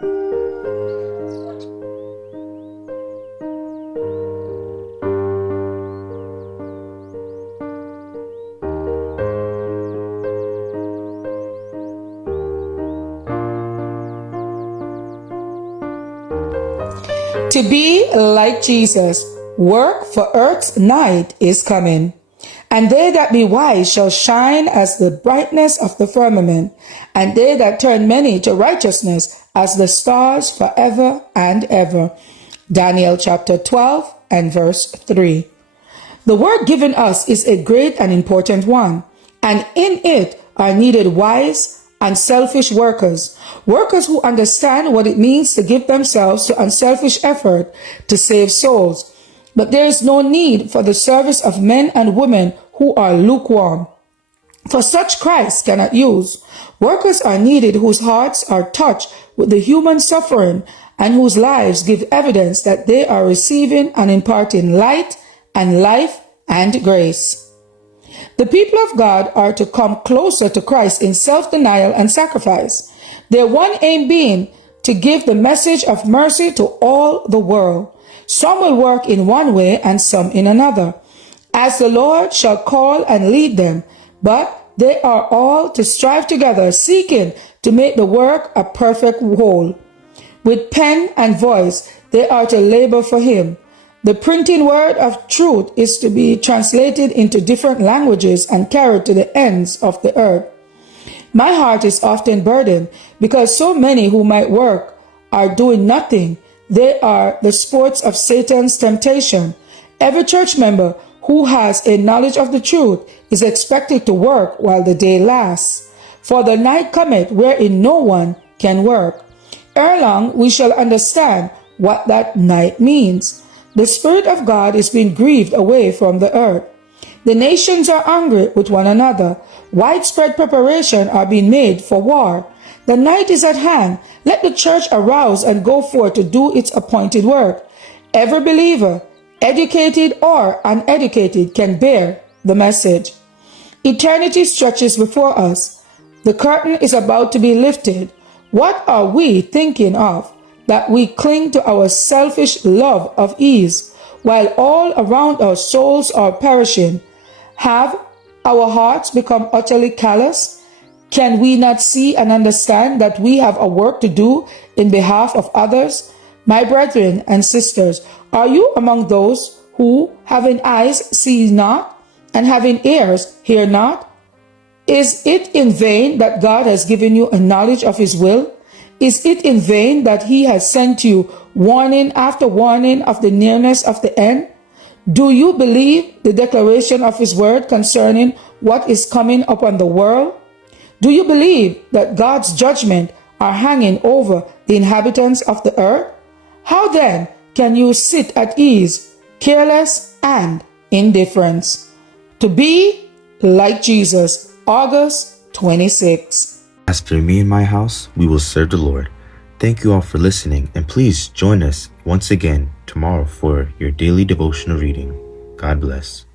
To be like Jesus, work, for earth's night is coming. And they that be wise shall shine as the brightness of the firmament, and they that turn many to righteousness as the stars forever and ever. Daniel chapter 12 and verse 3. The work given us is a great and important one, and in it are needed wise, unselfish workers who understand what it means to give themselves to unselfish effort to save souls. But there is no need for the service of men and women who are lukewarm, for such Christ cannot use. Workers are needed whose hearts are touched with the human suffering and whose lives give evidence that they are receiving and imparting light and life and grace. The people of God are to come closer to Christ in self-denial and sacrifice, their one aim being to give the message of mercy to all the world. Some will work in one way and some in another, as the Lord shall call and lead them, but they are all to strive together, seeking to make the work a perfect whole. With pen and voice, they are to labor for Him. The printing word of truth is to be translated into different languages and carried to the ends of the earth. My heart is often burdened because so many who might work are doing nothing. They are the sports of Satan's temptation. Every church member who has a knowledge of the truth is expected to work while the day lasts. For the night cometh wherein no one can work. Ere long we shall understand what that night means. The Spirit of God is being grieved away from the earth. The nations are angry with one another. Widespread preparation are being made for war. The night is at hand. Let the church arouse and go forth to do its appointed work. Every believer, educated or uneducated, can bear the message. Eternity stretches before us. The curtain is about to be lifted. What are we thinking of, that we cling to our selfish love of ease, while all around our souls are perishing? Have our hearts become utterly callous? Can we not see and understand that we have a work to do in behalf of others? My brethren and sisters, are you among those who, having eyes, see not, and having ears, hear not? Is it in vain that God has given you a knowledge of His will? Is it in vain that He has sent you warning after warning of the nearness of the end? Do you believe the declaration of His word concerning what is coming upon the world? Do you believe that God's judgment are hanging over the inhabitants of the earth? How then can you sit at ease, careless and indifferent? To be like Jesus, August 26. As for me and my house, we will serve the Lord. Thank you all for listening, and please join us once again tomorrow for your daily devotional reading. God bless.